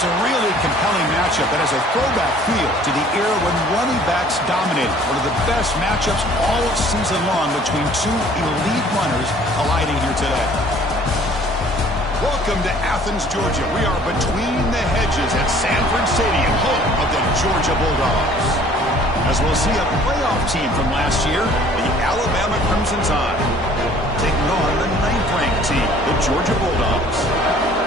It's a really compelling matchup that has a throwback feel to the era when running backs dominated. One of the best matchups all season long between two elite runners colliding here today. Welcome to Athens, Georgia. We are between the hedges at Sanford Stadium, home of the Georgia Bulldogs. As we'll see a playoff team from last year, the Alabama Crimson Tide, taking on the 9th-ranked team, the Georgia Bulldogs.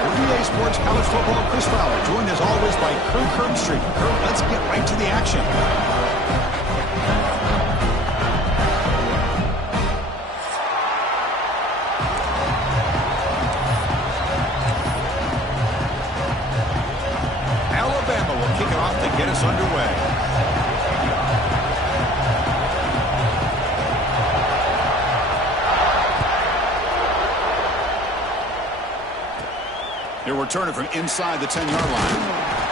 For EA Sports College Football, Chris Fowler, joined as always by Kirk Herbstreit. Kirk, let's get right to the action. Alabama will kick it off to get us underway. He'll return it from inside the 10-yard line.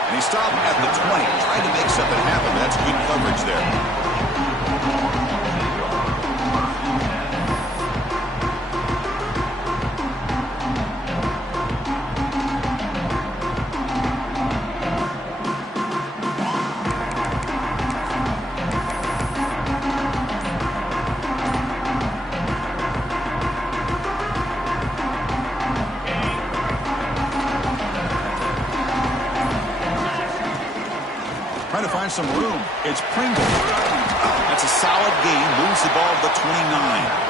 And he stopped at the 20, trying to make something happen. That's good coverage there. Trying to find some room. It's Pringle. That's a solid gain. Moves the ball to the 29.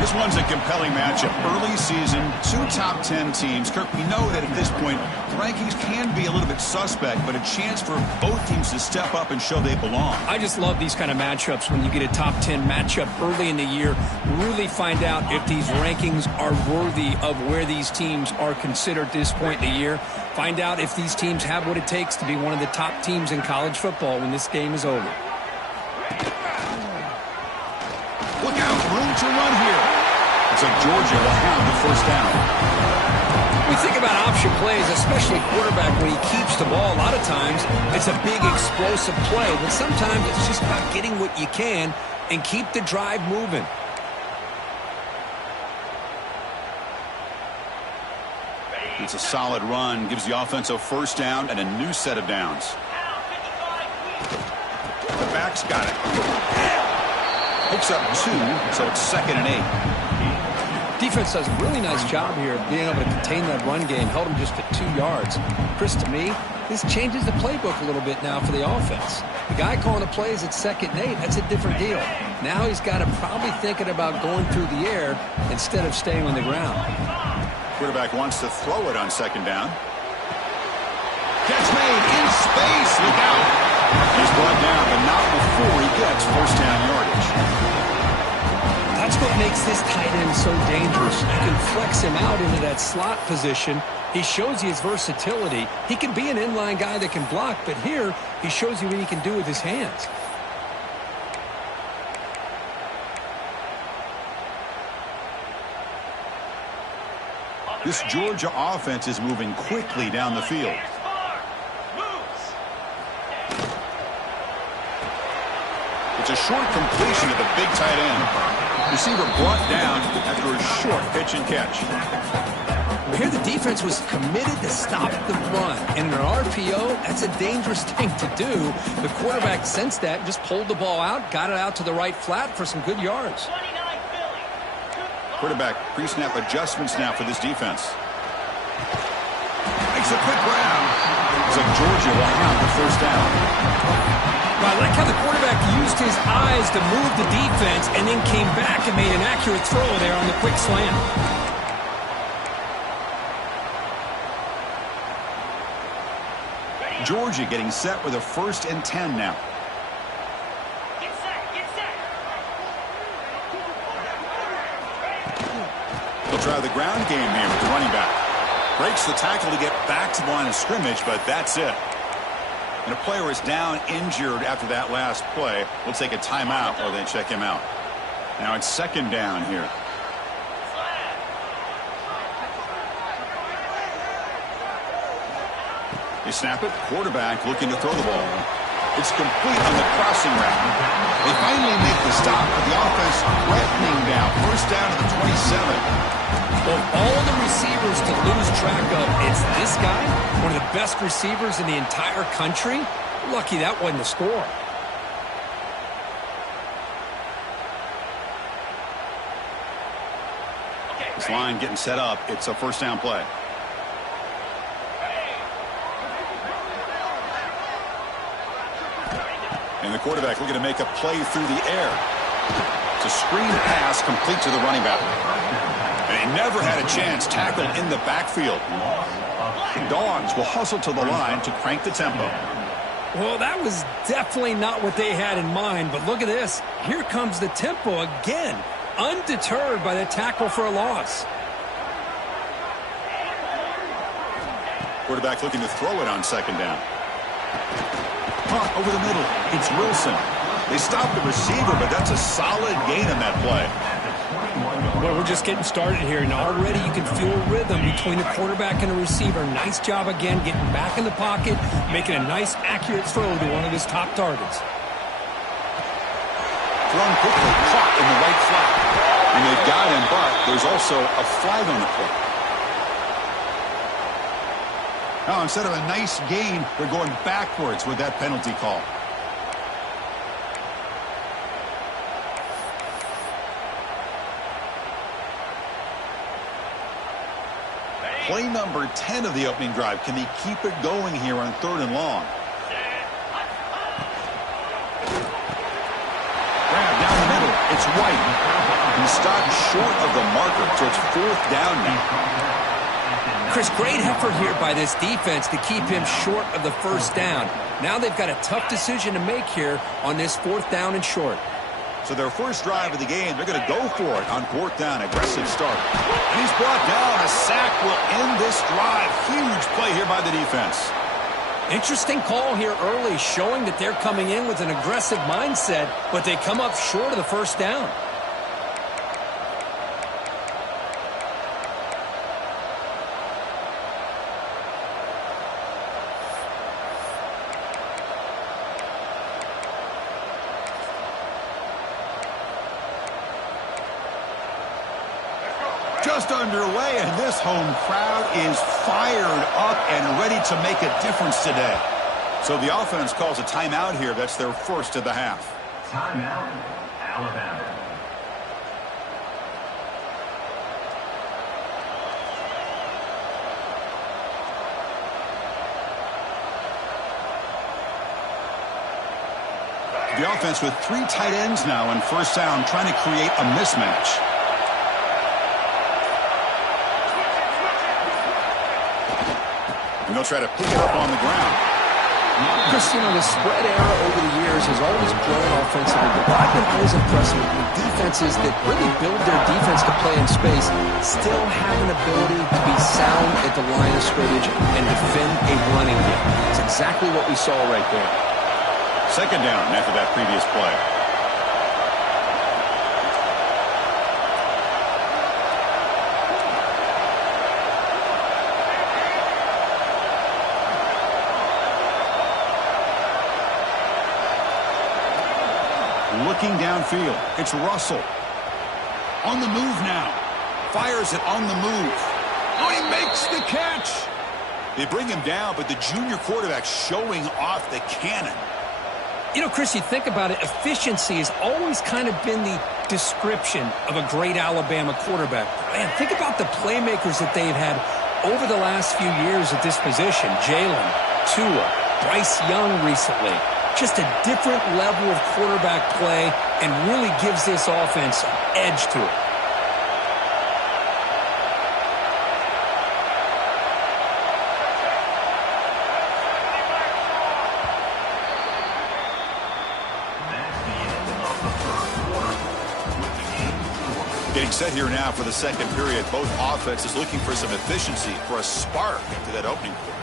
This one's a compelling matchup. Early season, two top 10 teams. Kirk, we know that at this point, the rankings can be a little bit suspect, but a chance for both teams to step up and show they belong. I just love these kind of matchups when you get a top 10 matchup early in the year. Really find out if these rankings are worthy of where these teams are considered at this point in the year. Find out if these teams have what it takes to be one of the top teams in college football when this game is over. Look out, room to run here. It's like Georgia will have the first down. We think about option plays, especially quarterback when he keeps the ball. A lot of times it's a big explosive play, but sometimes it's just about getting what you can and keep the drive moving. It's a solid run, gives the offense a first down and a new set of downs. The back's got it. Hooks up 2, so it's 2nd and 8. Defense does a really nice job here of being able to contain that run game. Held him just at 2 yards. Chris, to me, this changes the playbook a little bit now for the offense. The guy calling the plays at 2nd and 8, that's a different deal. Now he's got to probably thinking about going through the air instead of staying on the ground. Quarterback wants to throw it on 2nd down. Catch made in space. Look out. He's brought down, but not before he gets first down yardage. That's what makes this tight end so dangerous. You can flex him out into that slot position. He shows you his versatility. He can be an inline guy that can block, but here he shows you what he can do with his hands. This Georgia offense is moving quickly down the field. It's a short completion to the big tight end. Receiver brought down after a short pitch and catch. Here the defense was committed to stop the run. And in an RPO, that's a dangerous thing to do. The quarterback sensed that, just pulled the ball out, got it out to the right flat for some good yards. Quarterback pre-snap adjustments now for this defense. Makes a quick grab. It's like Georgia will have the first down. Well, I like how the quarterback used his eyes to move the defense and then came back and made an accurate throw there on the quick slant. Georgia getting set with a 1st and 10 now. He'll try the ground game here with the running back. Breaks the tackle to get back to the line of scrimmage, but that's it. And a player is down injured after that last play. We'll take a timeout or they check him out. Now it's 2nd down here. They snap it. Quarterback looking to throw the ball. It's complete on the crossing route. They finally make the stop, but the offense threatening now. First down to the 27. Well, all the receivers to lose track of, it's this guy, one of the best receivers in the entire country. Lucky that wasn't a score. This line getting set up. It's a first down play. And the quarterback looking to make a play through the air. It's a screen pass complete to the running back. And he never had a chance tackled in the backfield. The Dogs will hustle to the line to crank the tempo. Well, that was definitely not what they had in mind, but look at this. Here comes the tempo again, undeterred by the tackle for a loss. Quarterback looking to throw it on second down. Punt over the middle. It's Wilson. They stopped the receiver, but that's a solid gain on that play. Well, we're just getting started here, and already you can feel a rhythm between the quarterback and the receiver. Nice job again getting back in the pocket, making a nice, accurate throw to one of his top targets. Thrown quickly, caught in the right flat. And they've got him, but there's also a flag on the play. Now, instead of a nice gain, they're going backwards with that penalty call. Play number 10 of the opening drive. Can they keep it going here on 3rd and long? Grab down the middle. It's White. He stopped short of the marker, so it's 4th down now. Chris, great effort here by this defense to keep him short of the first down. Now they've got a tough decision to make here on this 4th down and short. So their first drive of the game, they're going to go for it on 4th down. Aggressive start. And he's brought down. A sack will end this drive. Huge play here by the defense. Interesting call here early, showing that they're coming in with an aggressive mindset, but they come up short of the first down. Just underway, and this home crowd is fired up and ready to make a difference today. So the offense calls a timeout here. That's their first of the half. Timeout, Alabama. The offense with 3 tight ends now in first down, trying to create a mismatch. And they'll try to pick it up on the ground. Chris, you know, the spread era over the years has always grown offensively, but I've been always impressed with defenses that really build their defense to play in space, still have an ability to be sound at the line of scrimmage and defend a running game. It's exactly what we saw right there. Second down after that previous play. Looking downfield, it's Russell. On the move now. Fires it on the move. Oh, he makes the catch. They bring him down, but the junior quarterback showing off the cannon. You know, Chris, you think about it, efficiency has always kind of been the description of a great Alabama quarterback. Man, think about the playmakers that they've had over the last few years at this position. Jalen, Tua, Bryce Young recently. Just a different level of quarterback play and really gives this offense an edge to it. Getting set here now for the second period. Both offenses looking for some efficiency, for a spark to that opening quarter.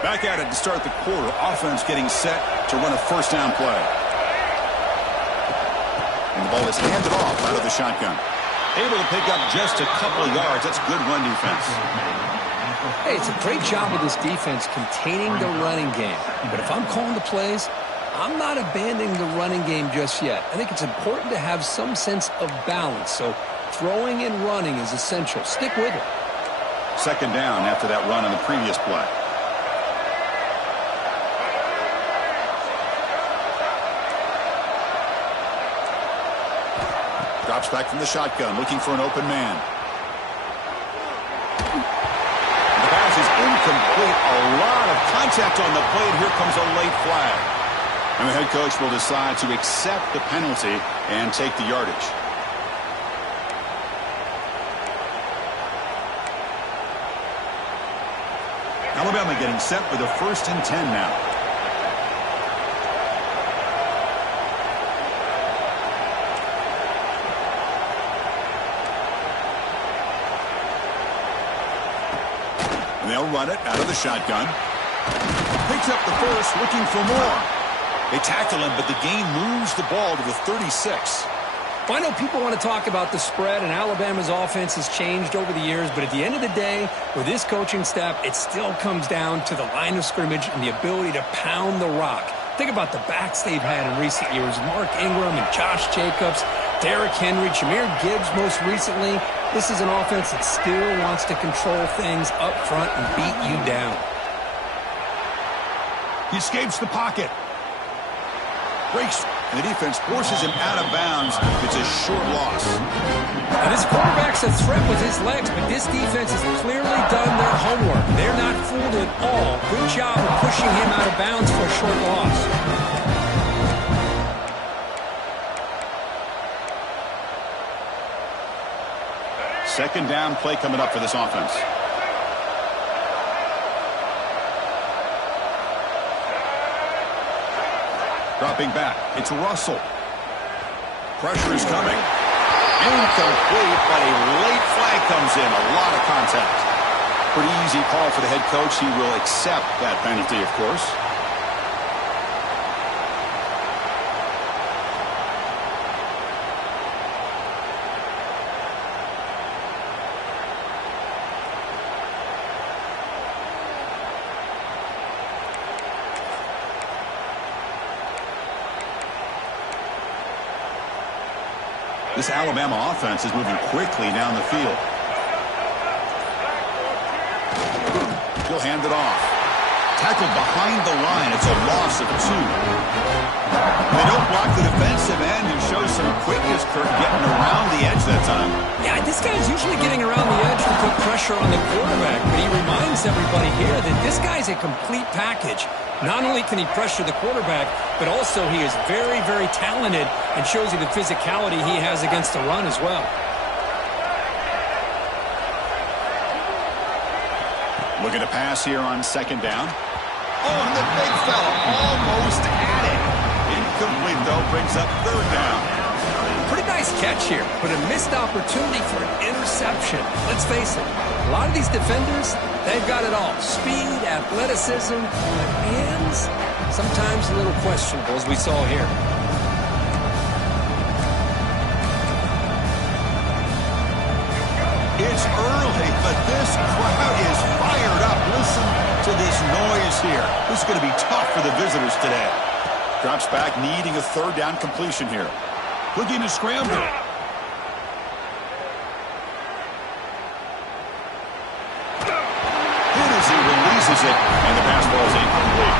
Back at it to start the quarter. Offense getting set to run a first down play. And The ball is handed off out of the shotgun. Able to pick up just a couple of yards. That's good run defense. Hey, it's a great job of this defense containing the running game. But if I'm calling the plays, I'm not abandoning the running game just yet. I think it's important to have some sense of balance. So throwing and running is essential. Stick with it. Second down after that run on the previous play. Drops back from the shotgun, looking for an open man. The pass is incomplete. A lot of contact on the play, and here comes a late flag. And the head coach will decide to accept the penalty and take the yardage. Alabama getting set with a 1st and 10 now. And they'll run it out of the shotgun. Picks up the first, looking for more. They tackle him, but the gain moves the ball to the 36. Well, I know people want to talk about the spread, and Alabama's offense has changed over the years, but at the end of the day, with this coaching staff, it still comes down to the line of scrimmage and the ability to pound the rock. Think about the backs they've had in recent years. Mark Ingram and Josh Jacobs, Derrick Henry, Jahmyr Gibbs most recently. This is an offense that still wants to control things up front and beat you down. He escapes the pocket. Breaks. And the defense forces him out of bounds. It's a short loss. And this quarterback's a threat with his legs, but this defense has clearly done their homework. They're not fooled at all. Good job of pushing him out of bounds for a short loss. Second down play coming up for this offense. Dropping back. It's Russell. Pressure is coming. Incomplete, but a late flag comes in. A lot of contact. Pretty easy call for the head coach. He will accept that penalty, of course. This Alabama offense is moving quickly down the field. He'll hand it off. Tackled behind the line. It's a loss of 2. They don't block the defensive end and show some quickness, Kirk, getting around the edge that time. Yeah, this guy's usually getting around the edge to put pressure on the quarterback, but he reminds everybody here that this guy's a complete package. Not only can he pressure the quarterback, but also he is very, very talented and shows you the physicality he has against the run as well. Looking to pass here on second down. Oh, and the big fella almost had it. Incomplete, though, brings up third down. Pretty nice catch here, but a missed opportunity for an interception. Let's face it, a lot of these defenders, they've got it all. Speed, athleticism, but hands, sometimes a little questionable, as we saw here. It's early, but this crowd is fired up. Listen to this noise here. This is going to be tough for the visitors today. Drops back, needing a third down completion here. Looking to scramble. Hit as he releases it, and the pass ball is incomplete.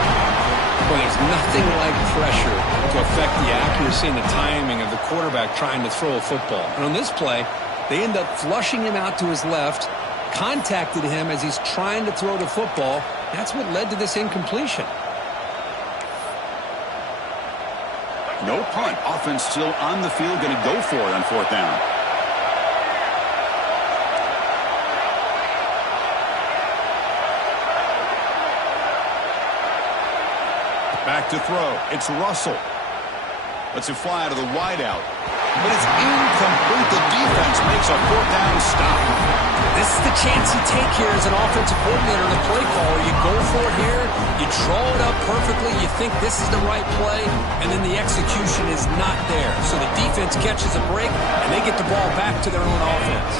Well, there's nothing like pressure to affect the accuracy and the timing of the quarterback trying to throw a football. And on this play, they end up flushing him out to his left, contacted him as he's trying to throw the football. That's what led to this incompletion. No punt. Offense still on the field, going to go for it on fourth down. Back to throw. It's Russell. Lets it fly out of the wideout. But it's incomplete. The defense makes a fourth down stop. This is the chance you take here as an offensive coordinator and the play caller. You go for it here, you draw it up perfectly, you think this is the right play, and then the execution is not there. So the defense defense catches a break, and they get the ball back to their own offense.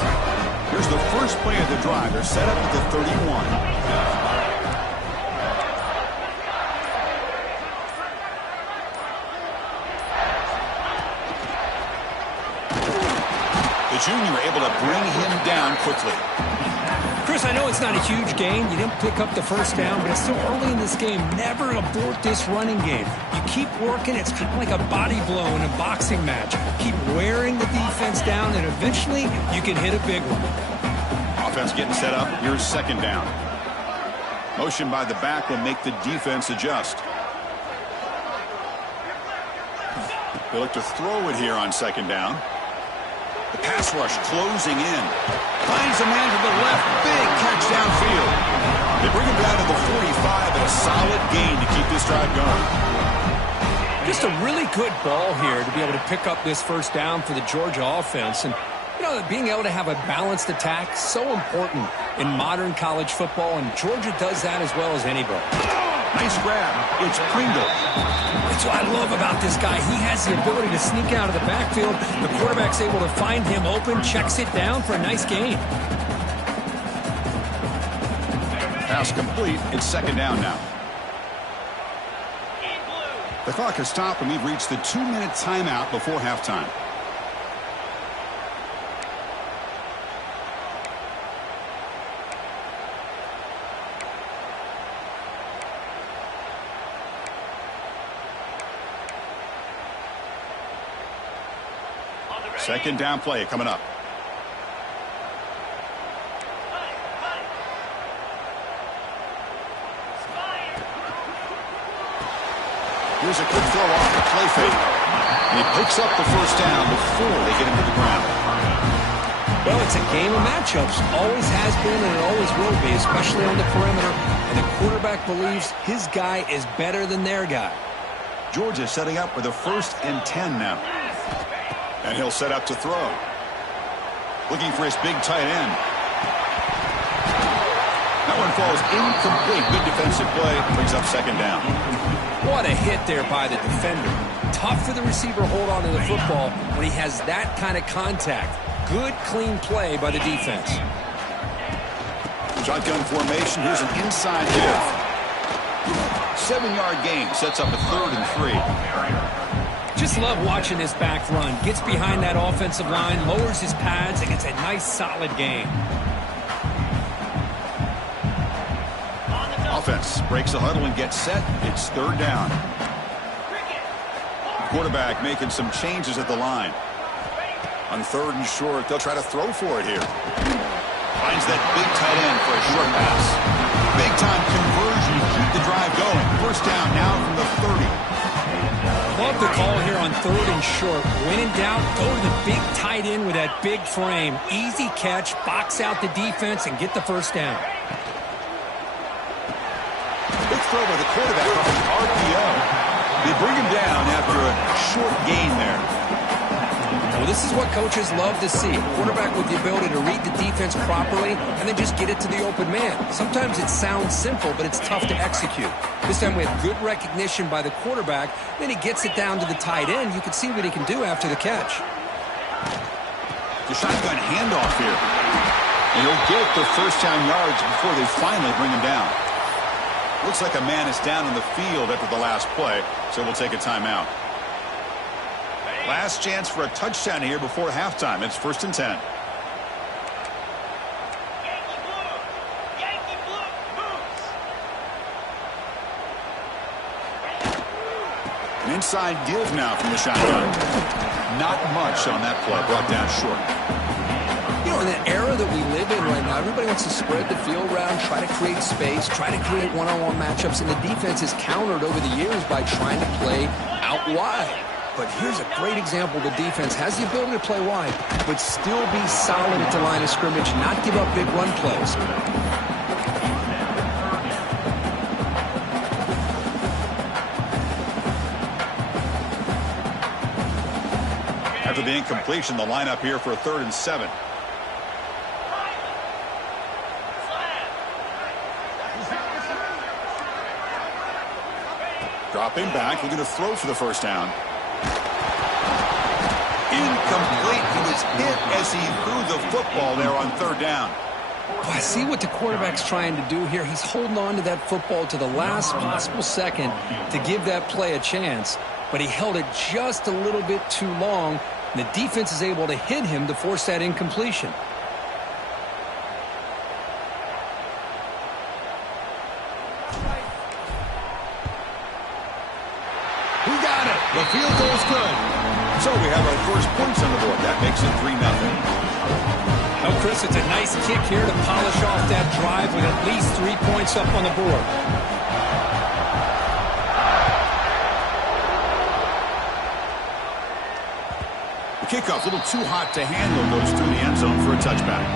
Here's the first play of the drive. They're set up at the 31. Junior able to bring him down quickly. Chris, I know it's not a huge gain. You didn't pick up the first down, but it's still early in this game. Never abort this running game. You keep working. It's kind of like a body blow in a boxing match. Keep wearing the defense down, and eventually you can hit a big one. Offense getting set up. Here's second down. Motion by the back will make the defense adjust. They look to throw it here on second down. The pass rush closing in. Finds a man to the left. Big catch downfield. They bring him down to the 45 and a solid gain to keep this drive going. Just a really good ball here to be able to pick up this first down for the Georgia offense. And, you know, being able to have a balanced attack, so important in modern college football, and Georgia does that as well as anybody. Nice grab. It's Pringle. That's what I love about this guy. He has the ability to sneak out of the backfield. The quarterback's able to find him open, checks it down for a nice gain. Pass complete. It's second down now. The clock has stopped, and we've reached the 2-minute timeout before halftime. Second down play coming up. Here's a quick throw off the play fake. And he picks up the first down before they get him to the ground. Well, it's a game of matchups. Always has been and it always will be, especially on the perimeter. And the quarterback believes his guy is better than their guy. Georgia setting up with a 1st and 10 now. And he'll set up to throw. Looking for his big tight end. That one falls incomplete. Good defensive play. Brings up second down. What a hit there by the defender. Tough for the receiver to hold on to the football when he has that kind of contact. Good, clean play by the defense. Shotgun formation. Here's an inside give. 7-yard gain. Sets up a 3rd and 3. Just love watching this back run. Gets behind that offensive line, lowers his pads, and gets a nice, solid gain. Offense breaks the huddle and gets set. It's 3rd down. Quarterback making some changes at the line. On 3rd and short, they'll try to throw for it here. Finds that big tight end for a short pass. Big-time conversion to keep the drive going. First down now from the 30. Love the call here on 3rd and short. When in doubt, go to the big tight end with that big frame. Easy catch, box out the defense, and get the first down. Big throw by the quarterback off the RPO. They bring him down after a short gain there. Well, this is what coaches love to see. A quarterback with the ability to read the defense properly and then just get it to the open man. Sometimes it sounds simple, but it's tough to execute. This time we have good recognition by the quarterback. Then he gets it down to the tight end. You can see what he can do after the catch. The shotgun handoff here. And he'll get the first down yards before they finally bring him down. Looks like a man is down in the field after the last play, so we'll take a timeout. Last chance for a touchdown here before halftime. It's 1st and 10. An inside give now from the shotgun. Not much on that play. Brought down short. You know, in the era that we live in right now, everybody wants to spread the field around, try to create space, try to create one-on-one matchups, and the defense is countered over the years by trying to play out wide. But here's a great example. The defense has the ability to play wide, but still be solid at the line of scrimmage, not give up big run plays. After the incompletion, the lineup here for a 3rd and 7. Dropping back, looking to throw for the first down. was hit as he threw the football there on third down. Well, I see what the quarterback's trying to do here. He's holding on to that football to the last possible second to give that play a chance, but he held it just a little bit too long, and the defense is able to hit him to force that incompletion. He got it. The field goal's good. So we have our first points on the board. That makes it 3-0. Oh, Chris, it's a nice kick here to polish off that drive with at least 3 points up on the board. The kickoff, a little too hot to handle, goes through the end zone for a touchback.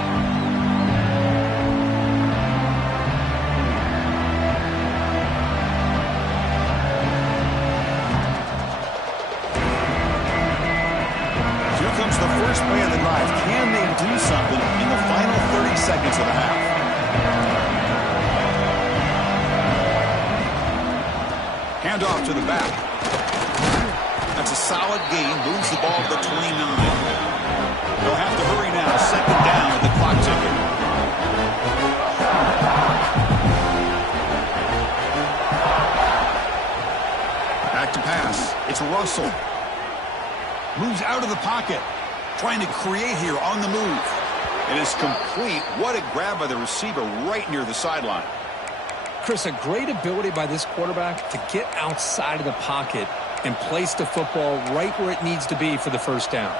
The first play of the drive. Can they do something in the final 30 seconds of the half? Handoff to the back. That's a solid gain. Moves the ball to the 29. They'll have to hurry now. Second down with the clock ticking. Back to pass. It's Russell. Moves out of the pocket. Trying to create here on the move. It is complete. What a grab by the receiver right near the sideline. Chris, a great ability by this quarterback to get outside of the pocket and place the football right where it needs to be for the first down.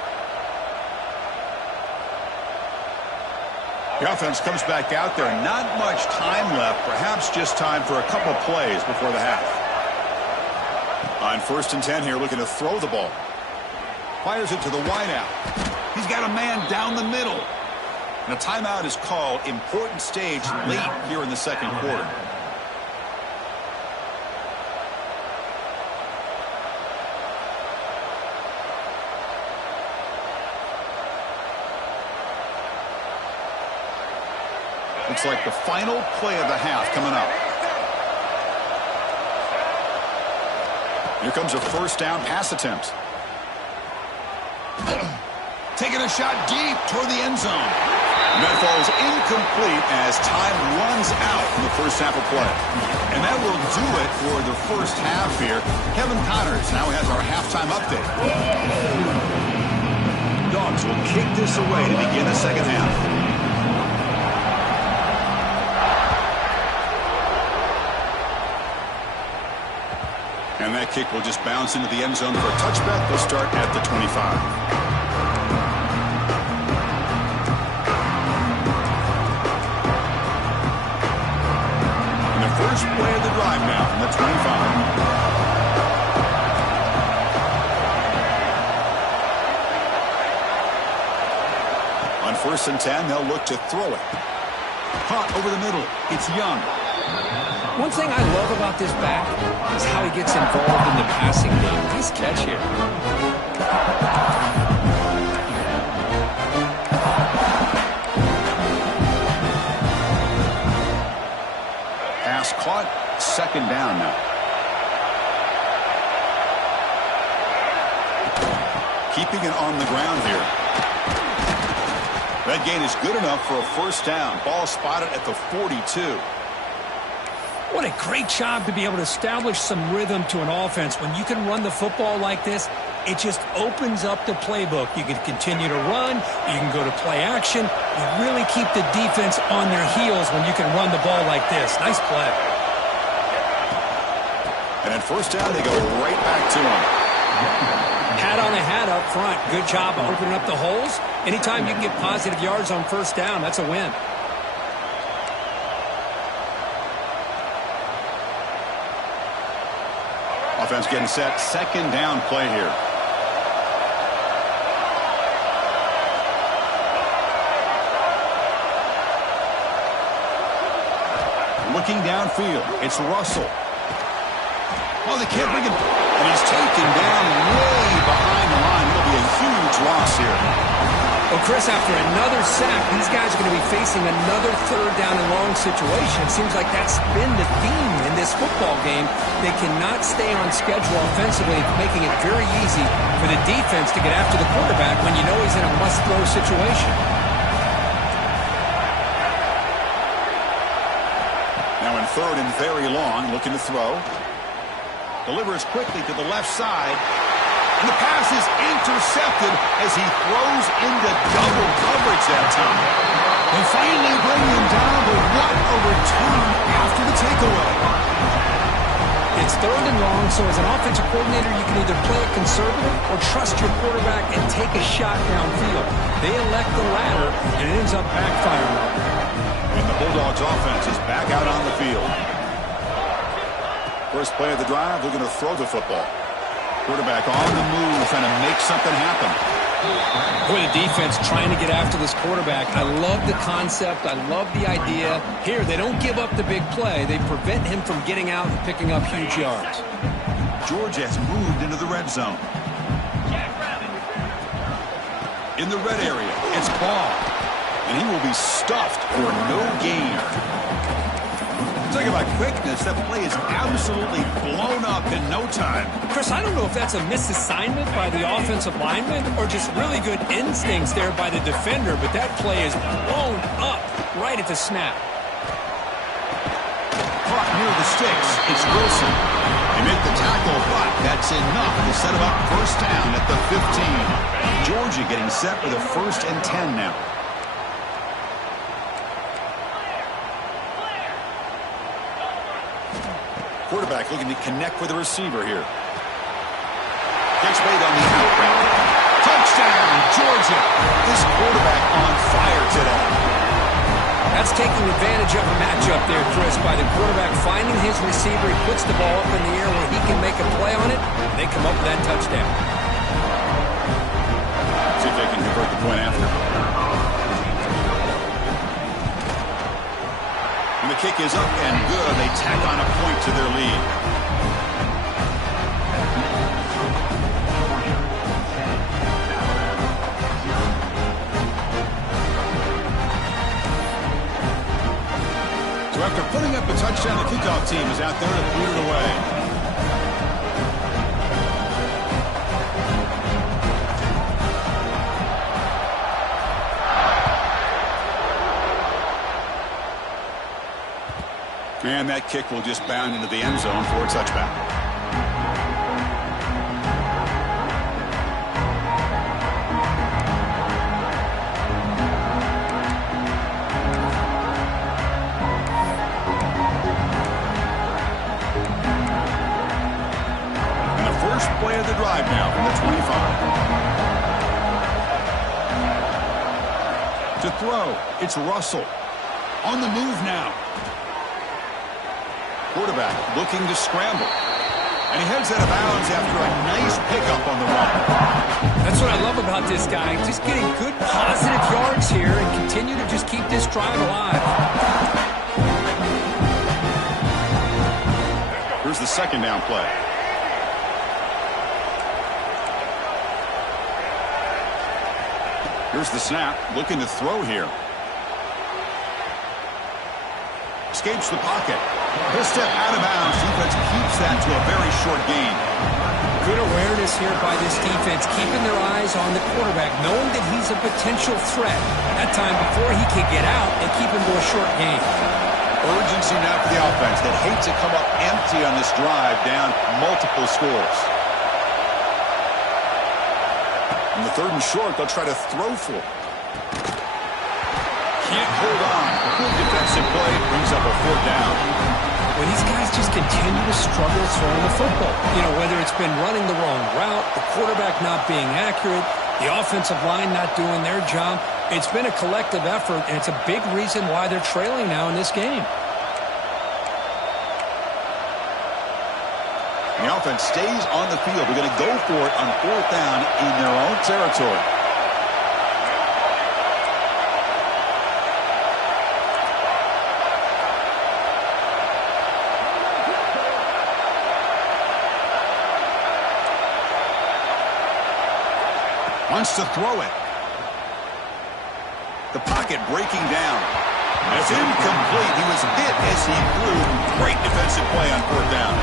The offense comes back out there. Not much time left. Perhaps just time for a couple plays before the half. On 1st and 10 here, looking to throw the ball. Fires it to the wideout. He's got a man down the middle. And a timeout is called. Important stage late here in the second quarter. Looks like the final play of the half coming up. Here comes a first down pass attempt. Taking a shot deep toward the end zone. And that falls incomplete as time runs out in the first half of play. And that will do it for the first half here. Kevin Connors now has our halftime update. Dogs will kick this away to begin the second half. And that kick will just bounce into the end zone for a touchback. They'll start at the 25. First play of the drive now from the 25. On 1st and 10, they'll look to throw it. Caught over the middle. It's Young. One thing I love about this back is how he gets involved in the passing game. Nice catch here. Caught. Second down now. Keeping it on the ground here. That gain is good enough for a first down. Ball spotted at the 42. What a great job to be able to establish some rhythm to an offense. When you can run the football like this, it just opens up the playbook. You can continue to run. You can go to play action. You really keep the defense on their heels when you can run the ball like this. Nice play. And at first down, they go right back to him. Hat on a hat up front. Good job of opening up the holes. Anytime you can get positive yards on first down, that's a win. Offense getting set. Second down play here. Looking downfield. It's Russell. Oh, they can't bring him. And he's taken down way behind the line. It'll be a huge loss here. Well, Chris, after another sack, these guys are going to be facing another third down and long situation. It seems like that's been the theme in this football game. They cannot stay on schedule offensively, making it very easy for the defense to get after the quarterback when you know he's in a must-throw situation. Now in third and very long, looking to throw. Delivers quickly to the left side. And the pass is intercepted as he throws into double coverage that time. They finally bring him down, but what a return after the takeaway. It's third and long, so as an offensive coordinator, you can either play it conservative or trust your quarterback and take a shot downfield. They elect the latter, and it ends up backfiring. And the Bulldogs offense is back out on the field. First play of the drive, they're going to throw the football. Quarterback on the move, trying to make something happen. Boy, the defense trying to get after this quarterback. I love the concept. I love the idea. Here, they don't give up the big play. They prevent him from getting out and picking up huge yards. Georgia has moved into the red zone. In the red area, it's Ball. And he will be stuffed for no gain. Talking about quickness, that play is absolutely blown up in no time. Chris, I don't know if that's a misassignment by the offensive lineman or just really good instincts there by the defender, but that play is blown up right at the snap. Caught near the sticks. It's Wilson. They make the tackle, but that's enough to set him up first down at the 15. Georgia getting set for the 1st and 10 now. Quarterback looking to connect with the receiver here. Gets made on the out route. Touchdown, Georgia. This quarterback on fire today. That's taking advantage of a matchup there, Chris, by the quarterback finding his receiver. He puts the ball up in the air where he can make a play on it, and they come up with that touchdown. See if they can convert the point after. And the kick is up and good. They tack on a point to their lead. So after putting up a touchdown, the kickoff team is out there to boot it away. And that kick will just bound into the end zone for a touchback. And the first play of the drive now from the 25. To throw, it's Russell. On the move now. Quarterback looking to scramble. And he heads out of bounds after a nice pickup on the run. That's what I love about this guy. Just getting good positive yards here and continue to just keep this drive alive. Here's the second down play. Here's the snap. Looking to throw here. Escapes the pocket. He'll step out of bounds. Defense keeps that to a very short gain. Good awareness here by this defense, keeping their eyes on the quarterback, knowing that he's a potential threat. That time, before he can get out, they keep him to a short gain. Urgency now for the offense that hates to come up empty on this drive, down multiple scores. In the third and short, they'll try to throw for it. Can't hold on. Good defensive play brings up a 4th down. Well, these guys just continue to struggle throwing the football. You know, whether it's been running the wrong route, the quarterback not being accurate, the offensive line not doing their job. It's been a collective effort, and it's a big reason why they're trailing now in this game. The offense stays on the field. They're going to go for it on 4th down in their own territory. Wants to throw it. The pocket breaking down. And it's incomplete. He was hit as he threw. Great defensive play on fourth down.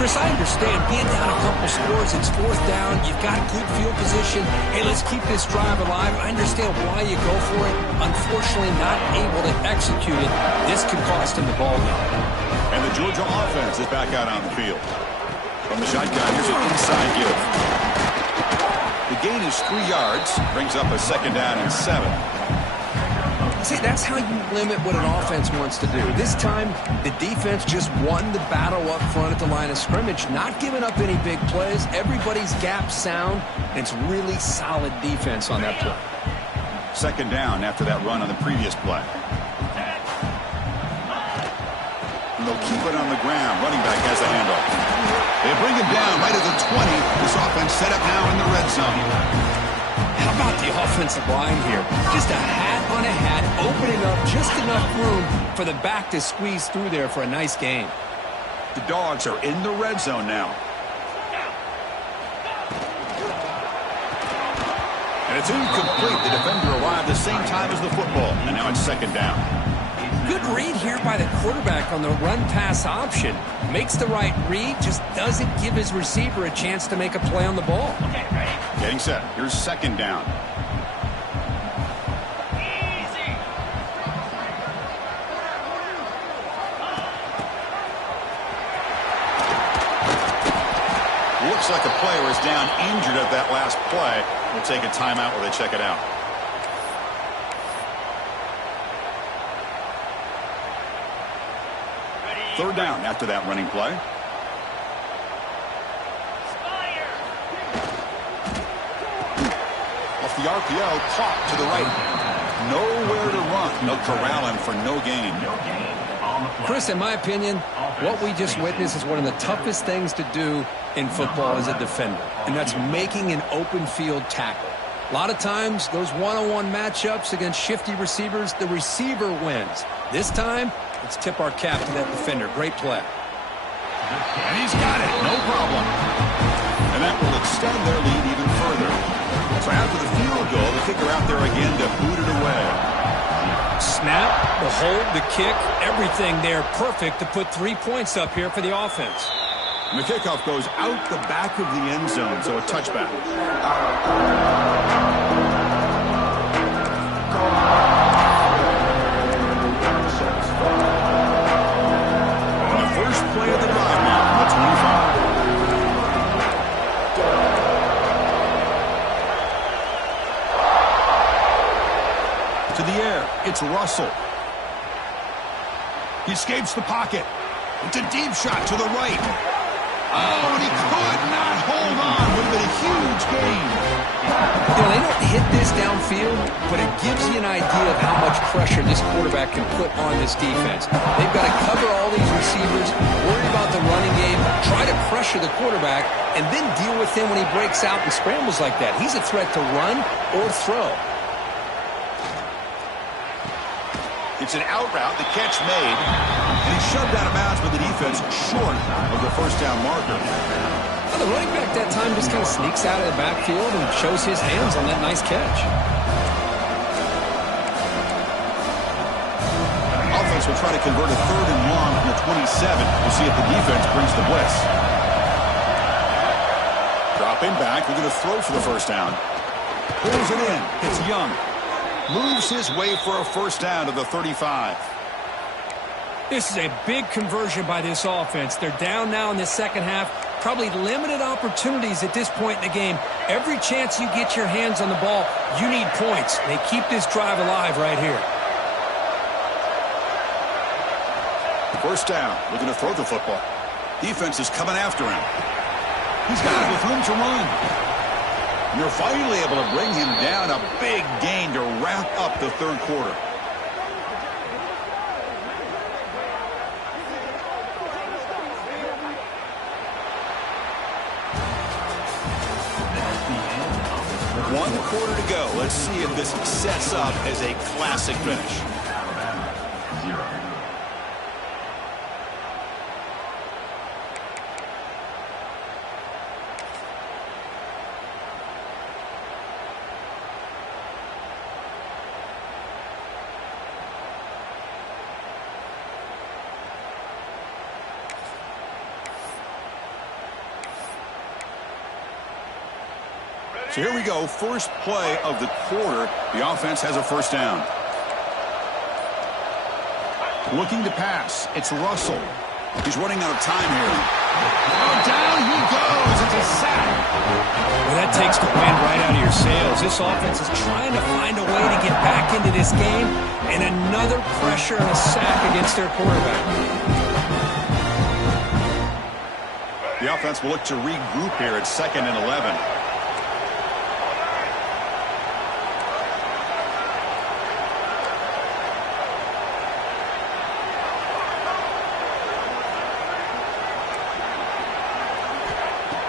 Chris, I understand being down a couple scores, it's fourth down, you've got good field position. Hey, let's keep this drive alive. I understand why you go for it. Unfortunately, not able to execute it. This could cost him the ball game. And the Georgia offense is back out on the field. From the shotgun, here's an inside give. The gain is 3 yards, brings up a second down and 7. See, that's how you limit what an offense wants to do. This time, the defense just won the battle up front at the line of scrimmage, not giving up any big plays. Everybody's gap sound, and it's really solid defense on that play. Second down after that run on the previous play. And they'll keep it on the ground. Running back has the handoff. They bring him down right at the 20. This offense set up now in the red zone. How about the offensive line here? Just a hat on a hat, opening up just enough room for the back to squeeze through there for a nice gain. The Dogs are in the red zone now. And it's incomplete. The defender arrived the same time as the football. And now it's second down. Good read here by the quarterback on the run-pass option. Makes the right read, just doesn't give his receiver a chance to make a play on the ball. Getting set. Here's second down. Looks like a player is down injured at that last play. We'll take a timeout while they check it out. Third down after that running play. Off the RPO, caught to the right. Nowhere to run. They'll corral him for no gain. Chris, in my opinion, what we just witnessed is one of the toughest things to do in football as a defender, and that's making an open field tackle. A lot of times, those one-on-one matchups against shifty receivers, the receiver wins. This time, let's tip our cap to that defender. Great play. And he's got it. No problem. And that will extend their lead even further. So after the field goal, the kicker out there again to boot it away. Snap, the hold, the kick, everything there perfect to put 3 points up here for the offense. And the kickoff goes out the back of the end zone, so a touchback. And the first play of the drive now from the 25. To the air, it's Russell. He escapes the pocket. It's a deep shot to the right. Oh, and he could not hold on. Would have been a huge gain. You know, they don't hit this downfield, but it gives you an idea of how much pressure this quarterback can put on this defense. They've got to cover all these receivers, worry about the running game, try to pressure the quarterback, and then deal with him when he breaks out and scrambles like that. He's a threat to run or throw. It's an out route, the catch made, and he's shoved out of bounds with the defense short of the first down marker. Well, the running back that time just kind of sneaks out of the backfield and shows his hands on that nice catch. Offense will try to convert a third and long from the 27. We'll see if the defense brings the blitz. Dropping back, we're going to throw for the first down. Pulls it in, it's Young. Moves his way for a first down to the 35. This is a big conversion by this offense. They're down now in the second half. Probably limited opportunities at this point in the game. Every chance you get your hands on the ball, you need points. They keep this drive alive right here. First down, looking to throw the football. Defense is coming after him. He's got it with room to run. And they're finally able to bring him down. A big gain to wrap up the third quarter. One quarter to go. Let's see if this sets up as a classic finish. So here we go, first play of the quarter. The offense has a first down. Looking to pass. It's Russell. He's running out of time here. Oh, down he goes. It's a sack. Well, that takes the wind right out of your sails. This offense is trying to find a way to get back into this game, and another pressure and a sack against their quarterback. The offense will look to regroup here at 2nd and 11.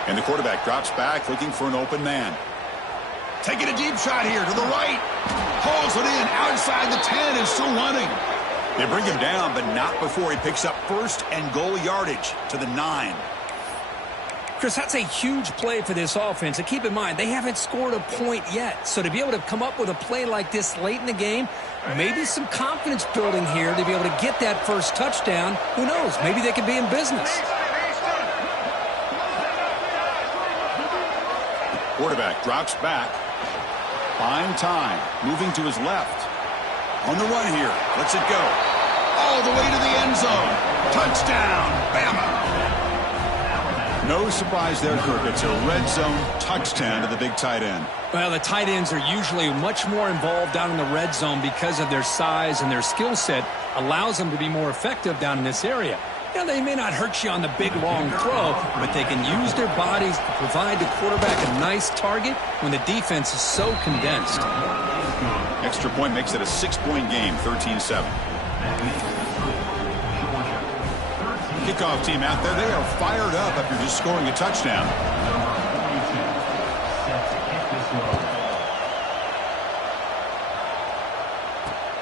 And the quarterback drops back, looking for an open man. Taking a deep shot here to the right. Hauls it in outside the 10 and still running. They bring him down, but not before he picks up first and goal yardage to the 9. Chris, that's a huge play for this offense. And keep in mind, they haven't scored a point yet. So to be able to come up with a play like this late in the game, maybe some confidence building here to be able to get that first touchdown. Who knows? Maybe they could be in business. Quarterback drops back. Buying time. Moving to his left. On the run here. Lets it go. All the way to the end zone. Touchdown, Bama. No surprise there, Kirk. It's a red zone touchdown to the big tight end. Well, the tight ends are usually much more involved down in the red zone because of their size, and their skill set allows them to be more effective down in this area. Now, they may not hurt you on the big, long throw, but they can use their bodies to provide the quarterback a nice target when the defense is so condensed. Extra point makes it a 6-point game, 13-7. Kickoff team out there, they are fired up after just scoring a touchdown.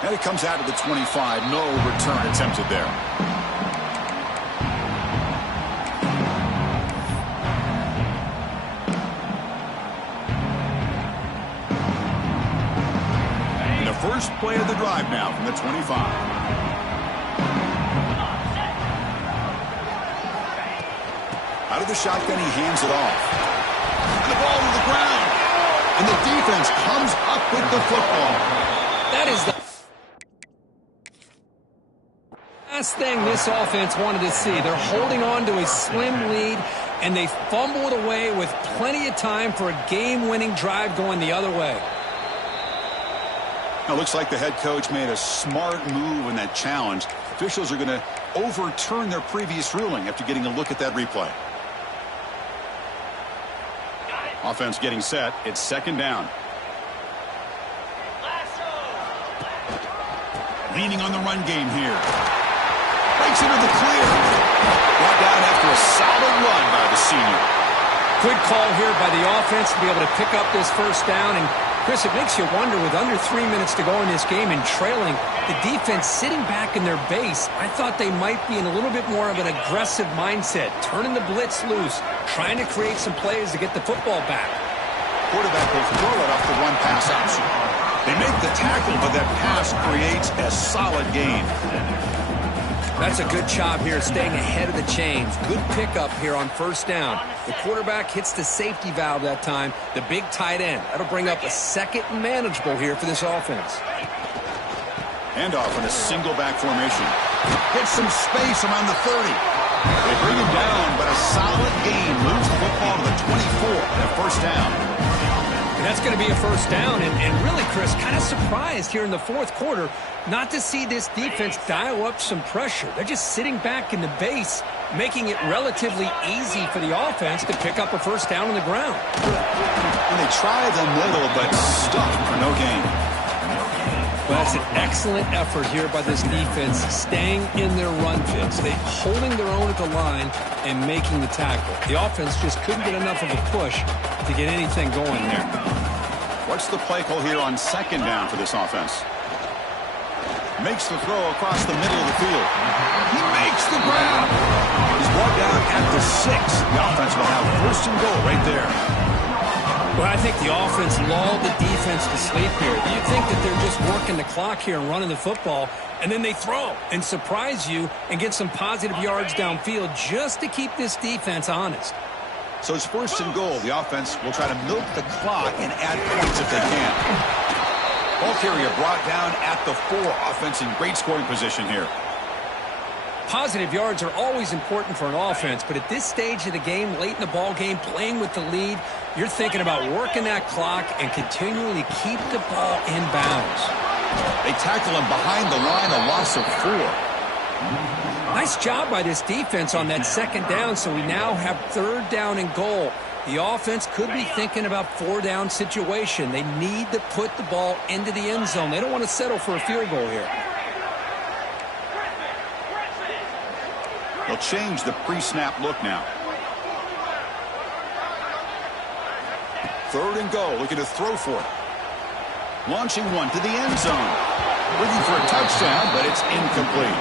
And it comes out to the 25. No return attempted there. And the first play of the drive now from the 25. Out of the shotgun, he hands it off. And the ball to the ground. And the defense comes up with the football. That is the last thing this offense wanted to see. They're holding on to a slim lead, and they fumble it away with plenty of time for a game-winning drive going the other way. Now, looks like the head coach made a smart move in that challenge. Officials are going to overturn their previous ruling after getting a look at that replay. Offense getting set. It's second down. Leaning on the run game here. Breaks into the clear. Brought down after a solid run by the senior. Good call here by the offense to be able to pick up this first down. And, Chris, it makes you wonder, with under 3 minutes to go in this game and trailing, the defense sitting back in their base, I thought they might be in a little bit more of an aggressive mindset, turning the blitz loose, trying to create some plays to get the football back. Quarterback will throw it off the run-pass option. They make the tackle, but that pass creates a solid gain. That's a good job here, staying ahead of the chains. Good pickup here on first down. The quarterback hits the safety valve that time, the big tight end. That'll bring up a second and manageable here for this offense. Handoff in a single back formation. Gets some space around the 30. They bring him down, but a solid gain moves the football to the 24 and a first down. And that's going to be a first down. And really, Chris, kind of surprised here in the fourth quarter not to see this defense dial up some pressure. They're just sitting back in the base, making it relatively easy for the offense to pick up a first down on the ground. And they try the middle, but stuck for no gain. Well, that's an excellent effort here by this defense, staying in their run fits. They holding their own at the line and making the tackle. The offense just couldn't get enough of a push to get anything going there. What's the play call here on second down for this offense? Makes the throw across the middle of the field. He makes the grab. He's brought down at the 6. The offense will have first and goal right there. Well, I think the offense lulled the defense to sleep here. You think that they're just working the clock here and running the football, and then they throw and surprise you and get some positive yards downfield just to keep this defense honest. So it's first and goal. The offense will try to milk the clock and add points if they can. Ball carrier brought down at the 4. Offense in great scoring position here. Positive yards are always important for an offense, but at this stage of the game, late in the ball game, playing with the lead, you're thinking about working that clock and continually keep the ball in bounds. They tackle him behind the line, a loss of 4. Nice job by this defense on that second down, so we now have 3rd down and goal. The offense could be thinking about 4-down situation. They need to put the ball into the end zone. They don't want to settle for a field goal here. They'll change the pre-snap look now. 3rd and goal, looking to throw for it. Launching one to the end zone. Looking for a touchdown, but it's incomplete.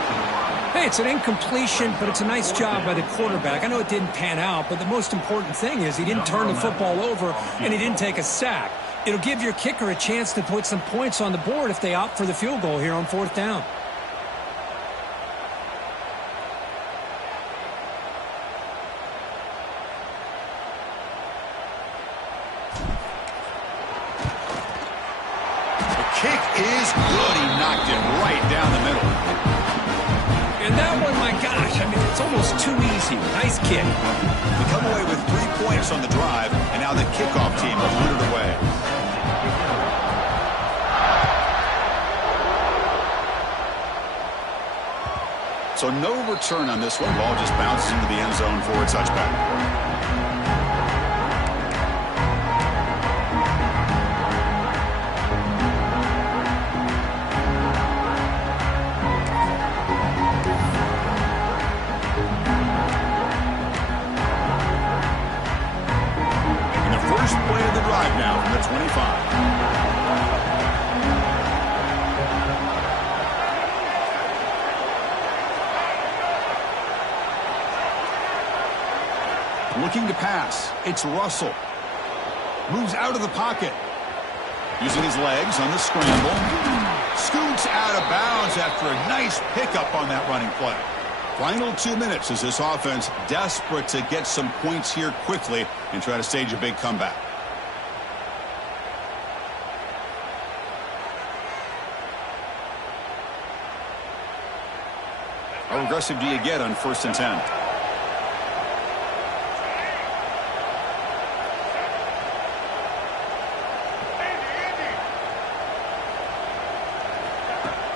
Hey, it's an incompletion, but it's a nice job by the quarterback. I know it didn't pan out, but the most important thing is he didn't turn the football over and he didn't take a sack. It'll give your kicker a chance to put some points on the board if they opt for the field goal here on 4th down. The kick is good. He knocked it right down the middle. And that one, my gosh, I mean, it's almost too easy. Nice kick. We come away with 3 points on the drive, and now the kickoff team will put it away. So no return on this one. Ball just bounces into the end zone for a touchback. Play of the drive now from the 25. Looking to pass. It's Russell. Moves out of the pocket. Using his legs on the scramble. Scoots out of bounds after a nice pickup on that running play. Final 2 minutes as this offense desperate to get some points here quickly and try to stage a big comeback. How aggressive do you get on 1st and 10?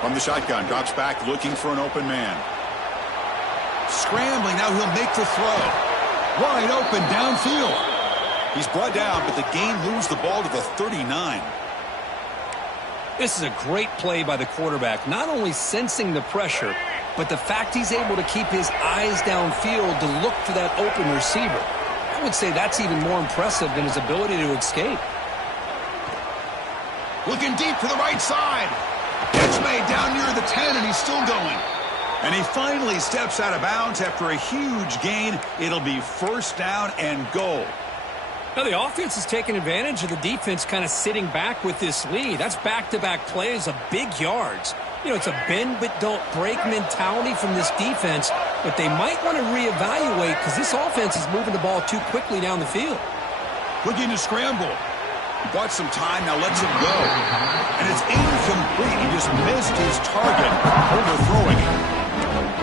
From the shotgun, drops back looking for an open man. Scrambling, now he'll make the throw. Wide open downfield. He's brought down, but the game moves the ball to the 39. This is a great play by the quarterback, not only sensing the pressure, but the fact he's able to keep his eyes downfield to look for that open receiver. I would say that's even more impressive than his ability to escape. Looking deep to the right side. Catch made down near the 10, and he's still going. And he finally steps out of bounds after a huge gain. It'll be 1st down and goal. Now the offense is taking advantage of the defense kind of sitting back with this lead. That's back-to-back plays of big yards. You know, it's a bend but don't break mentality from this defense, but they might want to reevaluate because this offense is moving the ball too quickly down the field. Looking to scramble. He bought some time, now lets him go. And it's incomplete. He just missed his target, overthrowing it.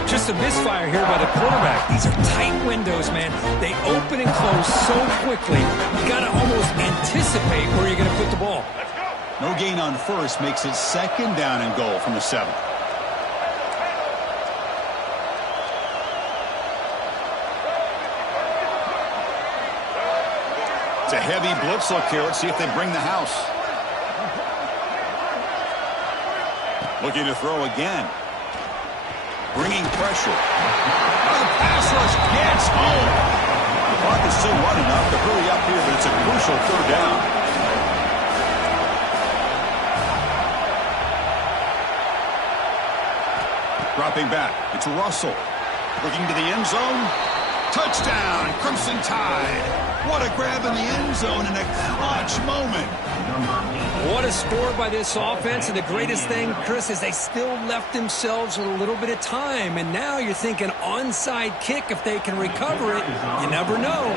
Just a misfire here by the quarterback. These are tight windows, man. They open and close so quickly. You got to almost anticipate where you're going to put the ball. No gain on 1st makes it 2nd down and goal from the 7. It's a heavy blitz look here. Let's see if they bring the house. Looking to throw again. Bringing pressure. Oh, the pass rush gets home. The clock is still running up to hurry up here, but it's a crucial 3rd down. Dropping back. It's Russell. Looking to the end zone. Touchdown, Crimson Tide. What a grab in the end zone in a clutch moment. What a score by this offense, and the greatest thing, Chris, is they still left themselves a little bit of time. And now you're thinking onside kick, if they can recover it. You never know.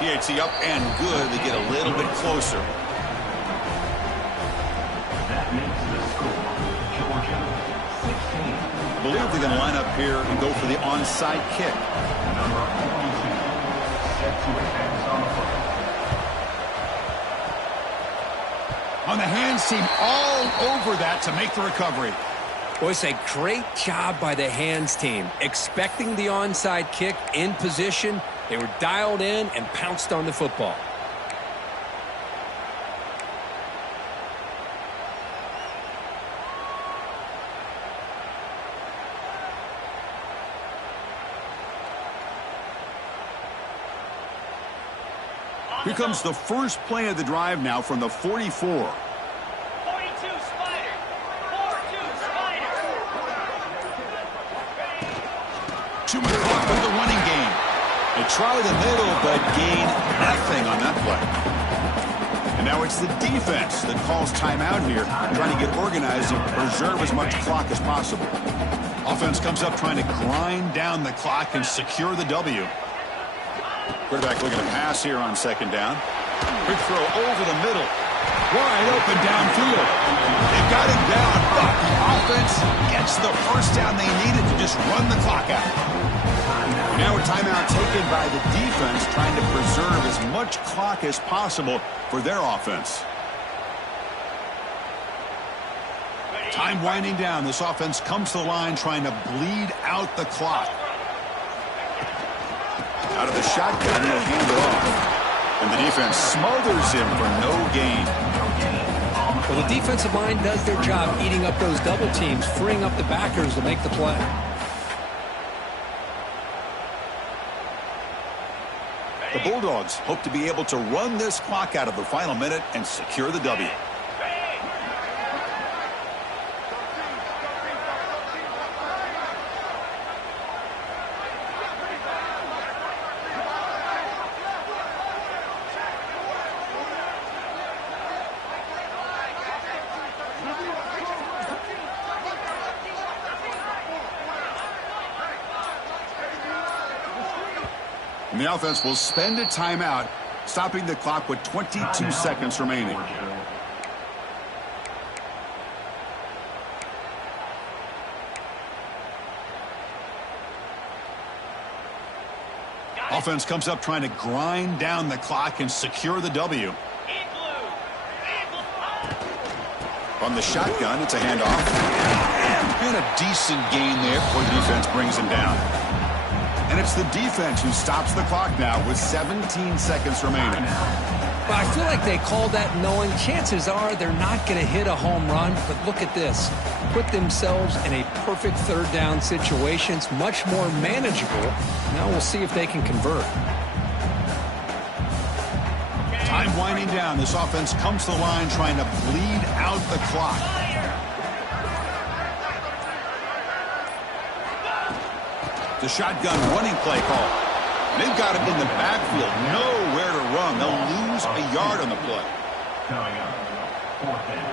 He hits the up and good to get a little bit closer. That makes the score Georgia 16. I believe they're going to line up here and go for the onside kick. Number 42, set to advance on the foot. On the hands team, all over that to make the recovery. Boys, a great job by the hands team. Expecting the onside kick in position, they were dialed in and pounced on the football. Here comes the first play of the drive now from the 44. 42 Spider. 42 Spider. 2 minute clock with the running game. They try the middle, but gain nothing on that play. And now it's the defense that calls timeout here, trying to get organized and preserve as much clock as possible. Offense comes up trying to grind down the clock and secure the W. Quarterback looking to pass here on second down. Quick throw over the middle. Wide open downfield. They've got him down, but the offense gets the first down they needed to just run the clock out. Now a timeout taken by the defense, trying to preserve as much clock as possible for their offense. Time winding down. This offense comes to the line trying to bleed out the clock. Out of the shotgun, he'll hand it off. And the defense smothers him for no gain. Well, the defensive line does their job eating up those double teams, freeing up the backers to make the play. The Bulldogs hope to be able to run this clock out of the final minute and secure the W. And the offense will spend a timeout, stopping the clock with 22 seconds remaining. Offense comes up trying to grind down the clock and secure the W. From the shotgun, it's a handoff. And a decent gain there before the defense brings him down. And it's the defense who stops the clock now with 17 seconds remaining. But I feel like they called that knowing chances are they're not going to hit a home run. But look at this. Put themselves in a perfect third down situation. It's much more manageable. Now we'll see if they can convert. Time winding down. This offense comes to the line trying to bleed out the clock. The shotgun running play call. They've got him in the backfield. Nowhere to run. They'll lose a yard on the play. Coming up, fourth down.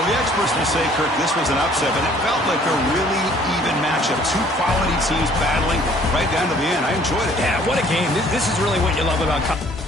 Well, the experts will say, Kirk, this was an upset, but it felt like a really even matchup. Two quality teams battling right down to the end. I enjoyed it. Yeah, what a game. This is really what you love about college.